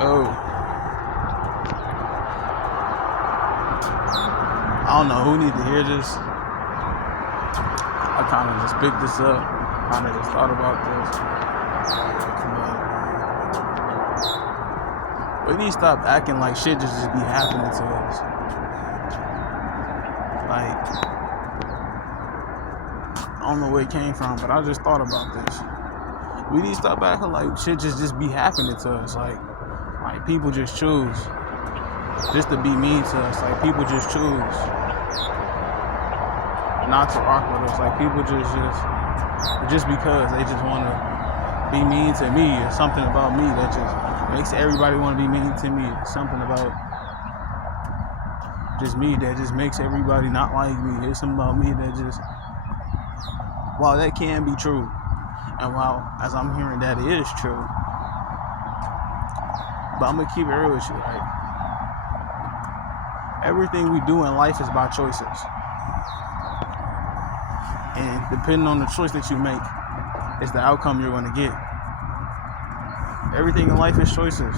Oh, I don't know who need to hear this. I kind of just picked this up. Kind of just thought about this. But we need to stop acting like shit just be happening to us. Like, I don't know where it came from, but I just thought about this. We need to stop acting like shit just be happening to us. Like people just choose just to be mean to us. Like people just choose not to rock with us. Like people just because they just want to be mean to me, or something about me that just makes everybody want to be mean to me. Something about just me that just makes everybody not like me. There's something about me that just, while that can be true, and while as I'm hearing that it is true, but I'm gonna keep it real with you. Like everything we do in life is by choices, and depending on the choice that you make is the outcome you're gonna get. Everything in life is choices.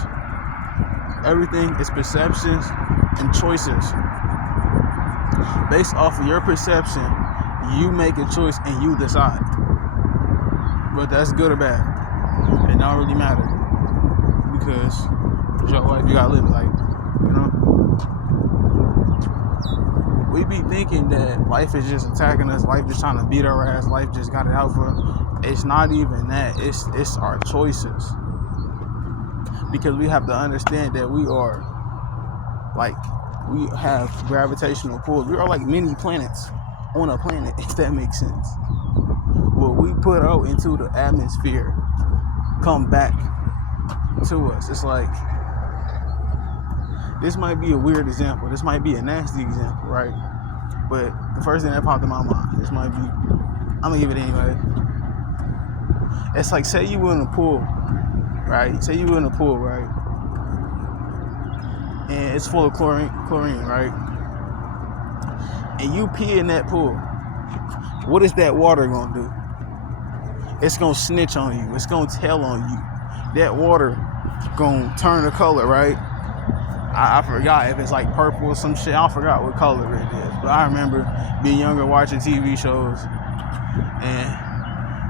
Everything is perceptions and choices. Based off of your perception, you make a choice and you decide. But that's good or bad. It don't really matter. Because it's your life, you gotta live it. Like, you know? We be thinking that life is just attacking us, life just trying to beat our ass, life just got it out for us. It's not even that. It's our choices. Because we have to understand that we are, like, we have gravitational pulls. We are like mini planets on a planet, if that makes sense. What we put out into the atmosphere come back to us. It's like, this might be a weird example. This might be a nasty example, right? But the first thing that popped in my mind, this might be, I'm gonna give it anyway. It's like, say you were in a pool, right? Say you were in a pool, right? And it's full of chlorine, right? And you pee in that pool. What is that water gonna do? It's gonna snitch on you. It's gonna tell on you. That water gonna turn the color, right? I forgot if it's like purple or some shit. I forgot what color it is. But I remember being younger watching TV shows, and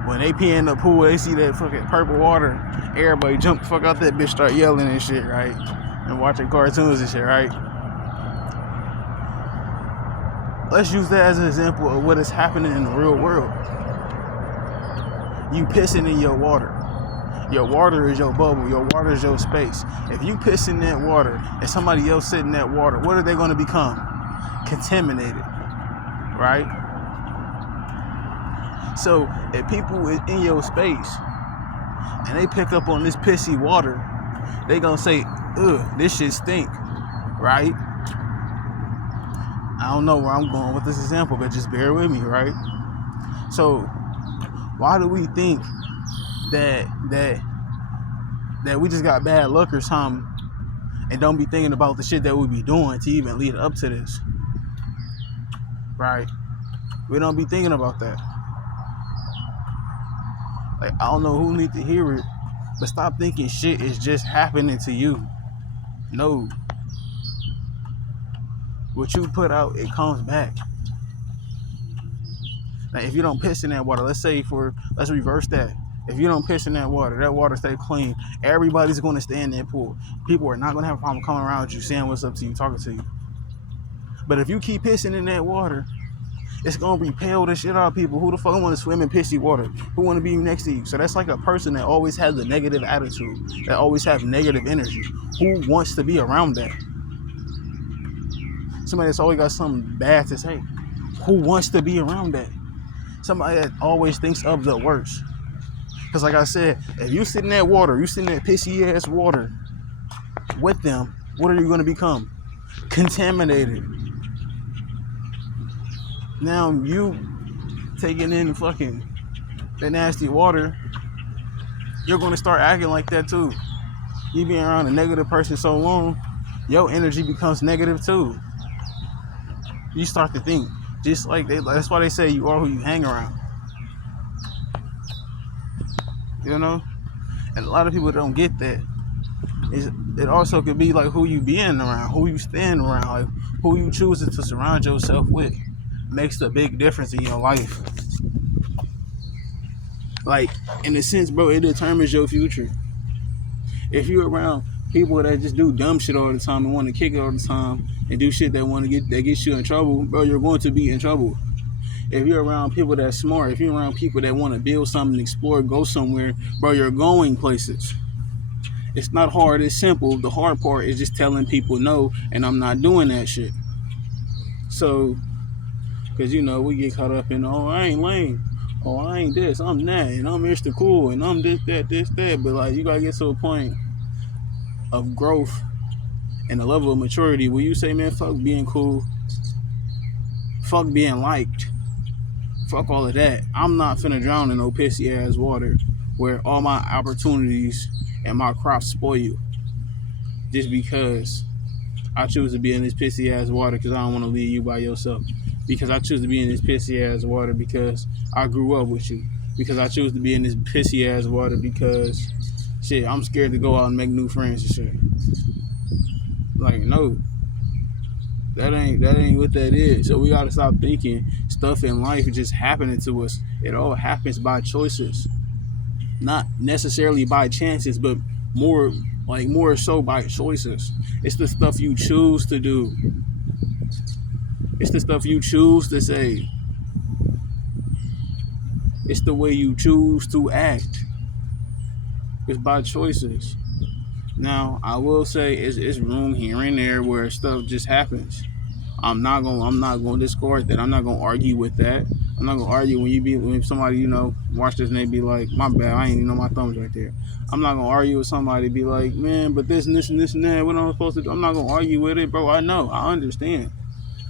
when they pee in the pool, they see that fucking purple water, everybody jump the fuck out that bitch, start yelling and shit, right? And watching cartoons and shit, right? Let's use that as an example of what is happening in the real world. You pissing in your water. Your water is your bubble. Your water is your space. If you piss in that water and somebody else sit in that water, what are they going to become? Contaminated, right? So if people is in your space and they pick up on this pissy water, they gonna say, ugh, this shit stink, right? I don't know where I'm going with this example, but just bear with me, right? So why do we think that we just got bad luck or something and don't be thinking about the shit that we be doing to even lead up to this, right? We don't be thinking about that. Like, I don't know who need to hear it, but stop thinking shit is just happening to you. No. What you put out, it comes back. Now, if you don't piss in that water, let's reverse that. If you don't piss in that water stay clean. Everybody's going to stay in that pool. People are not going to have a problem coming around with you, saying what's up to you, talking to you. But if you keep pissing in that water, it's going to repel the shit out of people. Who the fuck want to swim in pissy water? Who want to be next to you? So that's like a person that always has a negative attitude, that always have negative energy. Who wants to be around that? Somebody that's always got something bad to say. Who wants to be around that? Somebody that always thinks of the worst. Because like I said, if you sit in that water, you sit in that pissy ass water with them, what are you going to become? Contaminated. Now you taking in fucking that nasty water, you're going to start acting like that too. You being around a negative person so long, your energy becomes negative too. You start to think just like that's why they say you are who you hang around. you know. And a lot of people don't get that. It also could be like who you being around, who you stand around, like who you choosing to surround yourself with makes a big difference in your life. Like, in a sense, bro, it determines your future. If you're around people that just do dumb shit all the time and want to kick it all the time and do shit that gets you in trouble, bro, you're going to be in trouble. If you're around people that's smart, if you're around people that want to build something, explore, go somewhere, bro, you're going places. It's not hard, it's simple. The hard part is just telling people no, and I'm not doing that shit. So, because, we get caught up in, oh, I ain't lame. Oh, I ain't this, I'm that, and I'm Mr. Cool, and I'm this, that. But, like, you got to get to a point of growth and a level of maturity where you say, man, fuck being cool. Fuck being liked. Fuck all of that. I'm not finna drown in no pissy ass water where all my opportunities and my crops spoil you just because I choose to be in this pissy ass water because I don't want to leave you by yourself. Because I choose to be in this pissy ass water because I grew up with you. Because I choose to be in this pissy ass water because shit, I'm scared to go out and make new friends and shit. Like, no. That ain't what that is. So we gotta stop thinking stuff in life is just happening to us. It all happens by choices. Not necessarily by chances, but more so by choices. It's the stuff you choose to do. It's the stuff you choose to say. It's the way you choose to act. It's by choices. Now, I will say it's room here and there where stuff just happens. I'm not gonna discard that. I'm not gonna argue with that. I'm not gonna argue when somebody, watch this and they be like, my bad, I ain't even know my thumbs right there. I'm not gonna argue with somebody be like, man, but this and this and this and that, what am I supposed to do? I'm not gonna argue with it, bro. I know, I understand.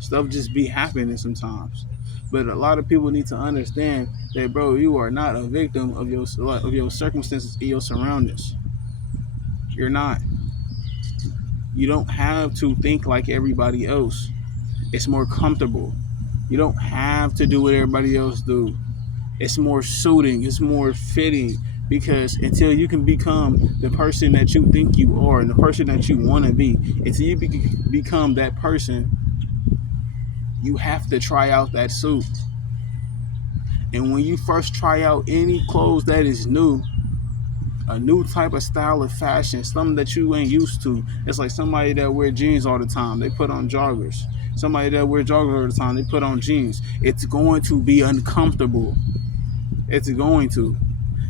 Stuff just be happening sometimes. But a lot of people need to understand that, bro, you are not a victim of your circumstances and your surroundings. You're not. You don't have to think like everybody else. It's more comfortable. You don't have to do what everybody else do. It's more suiting. It's more fitting. Because until you can become the person that you think you are and the person that you want to be, until you become that person, you have to try out that suit. And when you first try out any clothes that is new, a new type of style of fashion, something that you ain't used to. It's like somebody that wear jeans all the time, they put on joggers. Somebody that wear joggers all the time, they put on jeans. It's going to be uncomfortable. It's going to.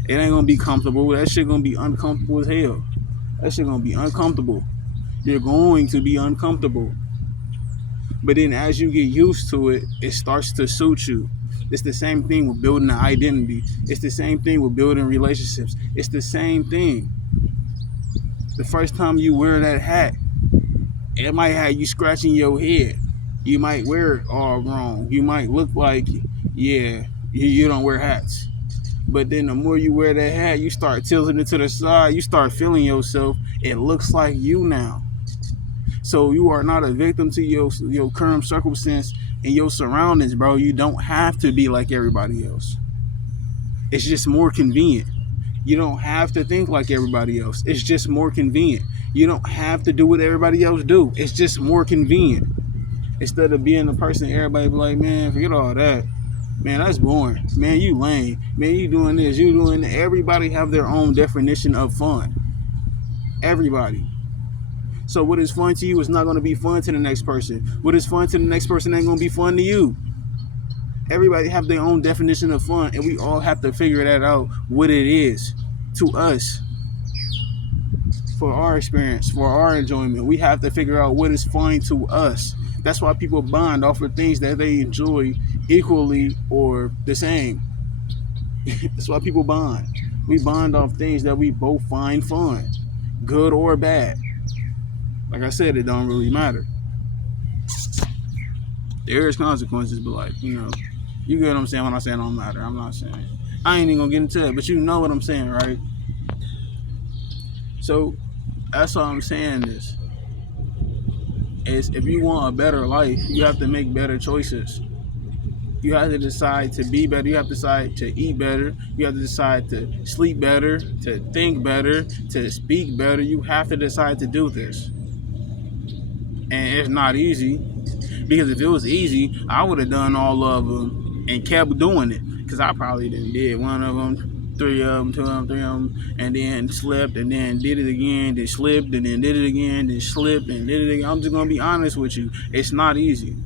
It ain't going to be comfortable. That shit going to be uncomfortable as hell. That shit going to be uncomfortable. You're going to be uncomfortable. But then as you get used to it, it starts to suit you. It's the same thing with building an identity. It's the same thing with building relationships. It's the same thing. The first time you wear that hat, it might have you scratching your head. You might wear it all wrong. You might look like, yeah, you don't wear hats. But then the more you wear that hat, you start tilting it to the side. You start feeling yourself. It looks like you now. So you are not a victim to your current circumstance and your surroundings, bro. You don't have to be like everybody else. It's just more convenient. You don't have to think like everybody else. It's just more convenient. You don't have to do what everybody else do. It's just more convenient. Instead of being the person everybody be like, man, forget all that. Man, that's boring. Man, you lame. Man, you doing this, you doing that. Everybody have their own definition of fun. Everybody. So what is fun to you is not going to be fun to the next person. What is fun to the next person ain't going to be fun to you. Everybody have their own definition of fun, and we all have to figure that out, what it is to us. For our experience, for our enjoyment, we have to figure out what is fun to us. That's why people bond off of things that they enjoy equally or the same. That's why people bond. We bond off things that we both find fun, good or bad. Like I said, it don't really matter. There is consequences, but like, you get what I'm saying when I say it don't matter. I'm not saying. I ain't even gonna get into it, but you know what I'm saying, right? So that's all I'm saying is if you want a better life, you have to make better choices. You have to decide to be better. You have to decide to eat better. You have to decide to sleep better, to think better, to speak better. You have to decide to do this. And it's not easy, because if it was easy, I would have done all of them and kept doing it. Because I probably did one of them, three of them, two of them, three of them, and then slept, and then did it again, then slipped, and then did it again, then slipped, and did it again. I'm just going to be honest with you. It's not easy.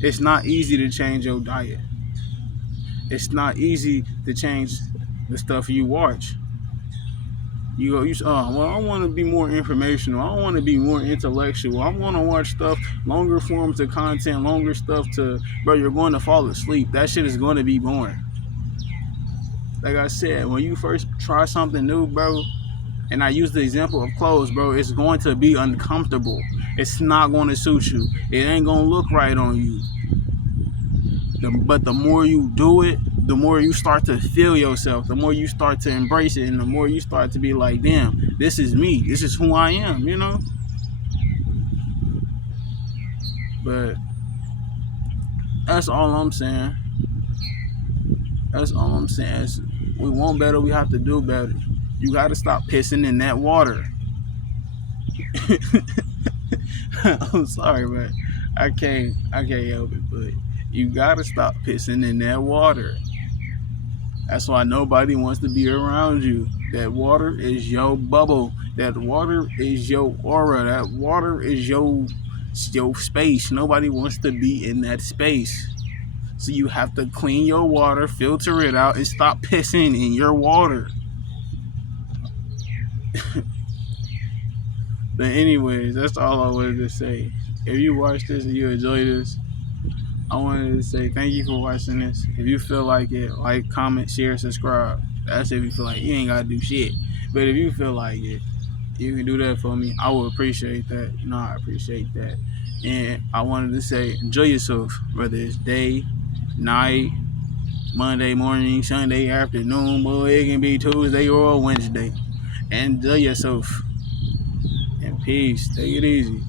It's not easy to change your diet. It's not easy to change the stuff you watch. You go, well, I want to be more informational. I want to be more intellectual. I want to watch stuff, longer forms of content, longer stuff bro, you're going to fall asleep. That shit is going to be boring. Like I said, when you first try something new, bro, and I use the example of clothes, bro, it's going to be uncomfortable. It's not going to suit you. It ain't going to look right on you. But the more you do it, the more you start to feel yourself, the more you start to embrace it, and the more you start to be like, damn, this is me. This is who I am, you know? But that's all I'm saying. That's all I'm saying. We want better, we have to do better. You got to stop pissing in that water. I'm sorry, man. I can't help it, but you gotta stop pissing in that water. That's why nobody wants to be around you. That water is your bubble. That water is your aura. That water is your space. Nobody wants to be in that space. So you have to clean your water, filter it out, and stop pissing in your water. But anyways, that's all I wanted to say. If you watch this and you enjoy this, I wanted to say thank you for watching this. If you feel like it, like, comment, share, subscribe. That's if you feel like you ain't got to do shit. But if you feel like it, you can do that for me. I would appreciate that. You know, I appreciate that. And I wanted to say, enjoy yourself, whether it's day, night, Monday morning, Sunday afternoon, boy, it can be Tuesday or Wednesday. Enjoy yourself. And peace. Take it easy.